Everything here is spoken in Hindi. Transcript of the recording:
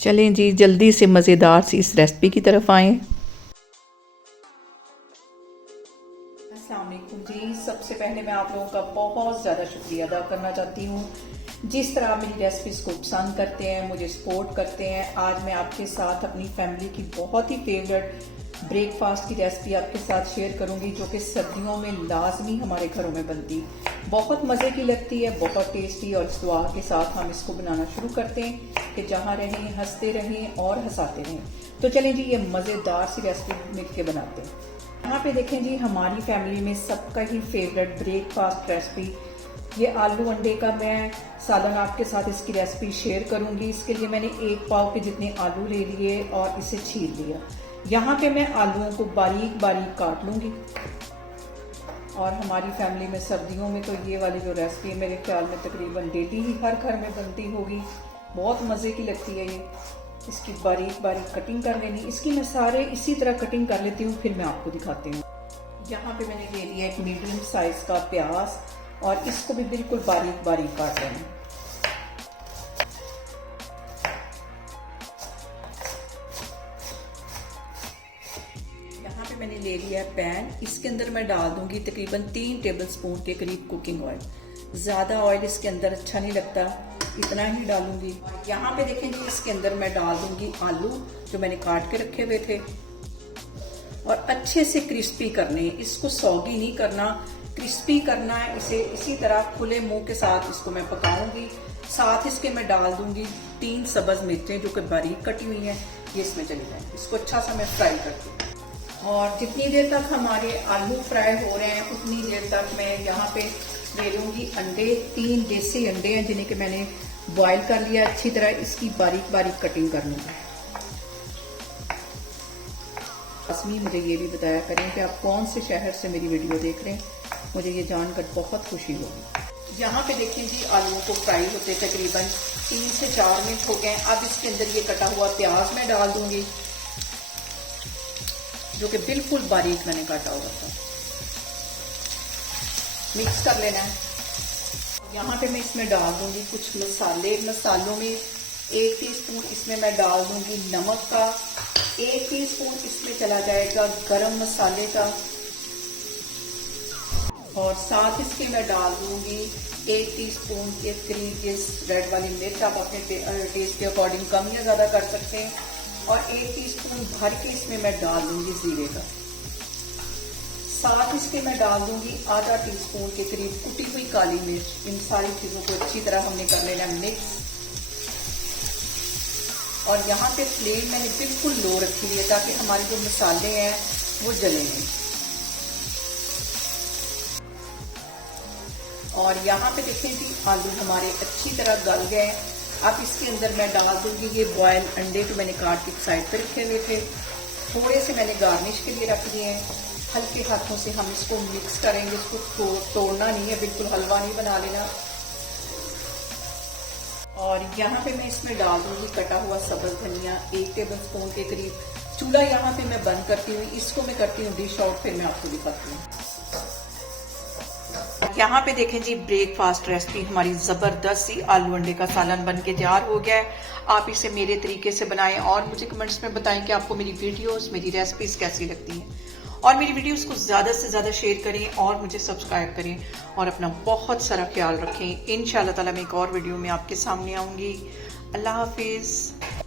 चलें जी, जल्दी से मज़ेदार सी इस रेसिपी की तरफ आएँ। अस्सलाम वालेकुम जी। सबसे पहले मैं आप लोगों का बहुत ज़्यादा शुक्रिया अदा करना चाहती हूँ। जिस तरह आप मेरी रेसिपीज़ को पसंद करते हैं, मुझे सपोर्ट करते हैं। आज मैं आपके साथ अपनी फैमिली की बहुत ही फेवरेट ब्रेकफास्ट की रेसिपी आपके साथ शेयर करूंगी, जो कि सर्दियों में लाजमी हमारे घरों में बनती, बहुत मज़े की लगती है, बहुत टेस्टी। और इस दुआ के साथ हम इसको बनाना शुरू करते हैं कि जहाँ रहें हंसते रहें और हंसाते रहें। तो चलें जी, ये मज़ेदार सी रेसिपी मिल के बनाते हैं। यहाँ पे देखें जी, हमारी फैमिली में सबका ही फेवरेट ब्रेकफास्ट रेसिपी ये आलू अंडे का मैं सालन आपके साथ इसकी रेसिपी शेयर करूंगी। इसके लिए मैंने 1 पाव के जितने आलू ले लिए और इसे छील लिया। यहाँ पे मैं आलूओं को बारीक बारीक काट लूंगी। और हमारी फैमिली में सर्दियों में तो ये वाली जो रेसिपी है मेरे ख्याल में तकरीबन डेली ही हर घर में बनती होगी, बहुत मज़े की लगती है ये। इसकी बारीक बारीक कटिंग कर लेनी। इसकी मैं सारे इसी तरह कटिंग कर लेती हूँ, फिर मैं आपको दिखाती हूँ। यहाँ पे मैंने ले लिया एक मीडियम साइज का प्याज और इसको भी बिल्कुल बारीक बारीक काट लेना। यहाँ पे मैंने ले लिया है पैन। इसके अंदर मैं डाल दूंगी तकरीबन 3 टेबलस्पून के करीब कुकिंग ऑयल। ज़्यादा ऑयल इसके अंदर अच्छा नहीं लगता, इतना ही डालूंगी। यहाँ पे देखेंगे इसके अंदर मैं डाल दूंगी आलू जो मैंने काट के रखे हुए थे और अच्छे से क्रिस्पी करने। इसको सॉगी नहीं करना, क्रिस्पी करना है इसे। इसी तरह खुले मुंह के साथ इसको मैं पकाऊंगी। साथ इसके मैं डाल दूंगी 3 सब्ज मिर्चें जो कि बारीक कटी हुई हैं, ये इसमें चली जाए। इसको अच्छा सा मैं फ्राई करती हूँ। और जितनी देर तक हमारे आलू फ्राई हो रहे हैं उतनी देर तक मैं यहाँ पे ले लूंगी अंडे। 3 देसी अंडे हैं जिन्हें कि मैंने बॉईल कर लिया अच्छी तरह। इसकी बारीक बारीक कटिंग कर लूंगी। असमी मुझे ये भी बताया करें कि आप कौन से शहर से मेरी वीडियो देख रहे हैं, मुझे ये जानकर बहुत खुशी होगी। यहाँ पे देखिए जी, आलूओं को फ्राई होते तकरीबन 3 से 4 मिनट हो गए। अब इसके अंदर ये कटा हुआ प्याज मैं डाल दूंगी जो कि बिल्कुल बारीक मैंने काटा हुआ था। मिक्स कर लेना है। यहाँ पे मैं इसमें डाल दूंगी कुछ मसाले। मसालों में 1 टीस्पून इसमें मैं डाल दूंगी नमक का, 1 टीस्पून इसमें चला जाएगा गरम मसाले का, और साथ इसके मैं डाल दूंगी 1 टीस्पून के करीब इस रेड वाली मिर्च। आप अपने टेस्ट के अकॉर्डिंग कम या ज़्यादा कर सकते हैं। और 1 टीस्पून भर के इसमें मैं डाल दूंगी जीरे का। साथ इसके मैं डाल दूंगी आधा टीस्पून के करीब कुटी हुई काली मिर्च। इन सारी चीज़ों को अच्छी तरह हमने कर लेना मिक्स। और यहाँ पे फ्लेम मैंने बिल्कुल लो रखी हुई है ताकि हमारे जो मसाले हैं वो जले नहीं। और यहाँ पे देखें कि आलू हमारे अच्छी तरह गल गए। अब इसके अंदर मैं डाल दूंगी ये बॉयल अंडे जो मैंने काट के साइड पे रखे हुए थे। थोड़े से मैंने गार्निश के लिए रख दिए हैं। हल्के हाथों से हम इसको मिक्स करेंगे। इसको तोड़ना नहीं है, बिल्कुल हलवा नहीं बना लेना। और यहाँ पे मैं इसमें डाल दूंगी कटा हुआ सब्ज धनिया 1 टेबलस्पून के करीब। चूल्हा यहाँ पे मैं बंद करती हूँ, इसको मैं करती हूँ डिश आउट, फिर मैं आपको दिखाती हूँ। यहाँ पे देखें जी, ब्रेकफास्ट रेसिपी हमारी ज़बरदस्त सी आलू अंडे का सालन बन के तैयार हो गया है। आप इसे मेरे तरीके से बनाएं और मुझे कमेंट्स में बताएं कि आपको मेरी वीडियोस, मेरी रेसिपीज़ कैसी लगती हैं। और मेरी वीडियोस को ज़्यादा से ज़्यादा शेयर करें और मुझे सब्सक्राइब करें और अपना बहुत सारा ख्याल रखें। इंशाअल्लाह ताला मैं एक और वीडियो में आपके सामने आऊँगी। अल्लाह हाफिज़।